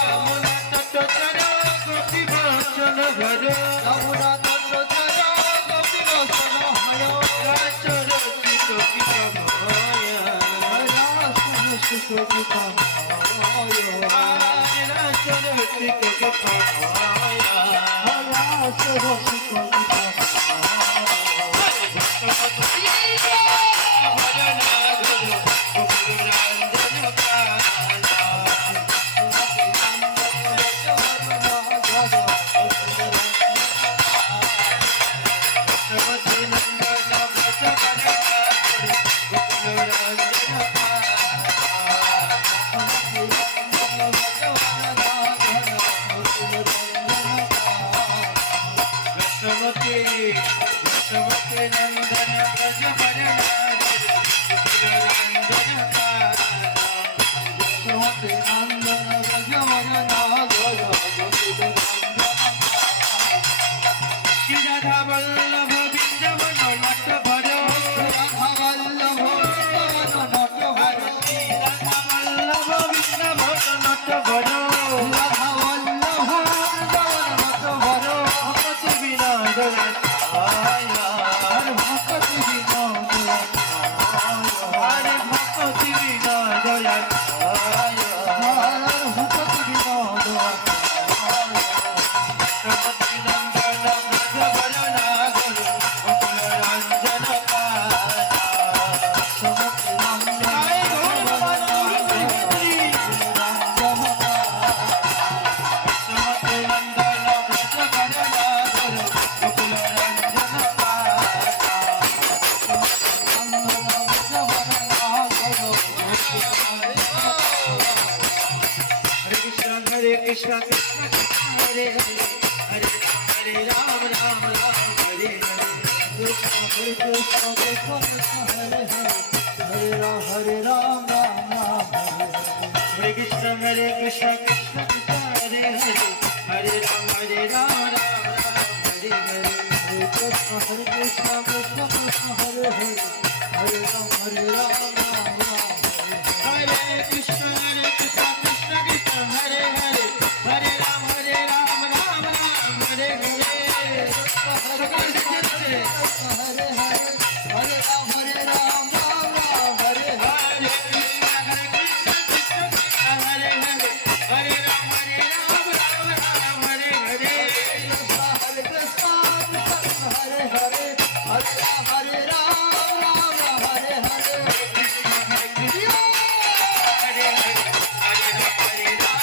যমুনা তট চর গোপী বচন ঘর যমুনা তট চর গোপী বচন হর রাস রসিক পিতাময় রাস রসিক পিতাময় রাস রসিক পিতাময় রাস রসিক Krishna Krishna Hare Hare Hare Hare Ram Ram Ram Hare Hare Krishna Krishna Krishna Hare Hare Hare Ram Ram Ram Hare Hare Krishna Hare Krishna Krishna Krishna Hare Hare Hare Ram Ram Ram Hare Hare Hare Krishna Krishna Krishna Hare Hare Hare Ram Ram Ram Hare Krishna Hare Krishna Krishna Krishna Hare Hare Hare Ram Ram Ram Hare Hare Hare Ram Ram Hare Hare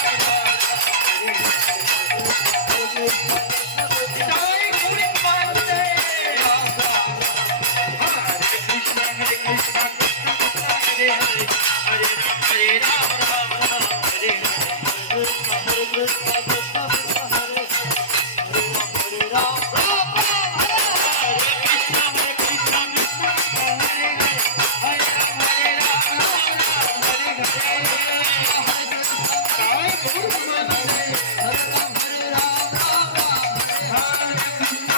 Krishna Krishna Krishna Hare Hare Hare Ram Ram Hare Hare Hare Krishna Krishna Hare Hare Hare Ram Hare Hare Hare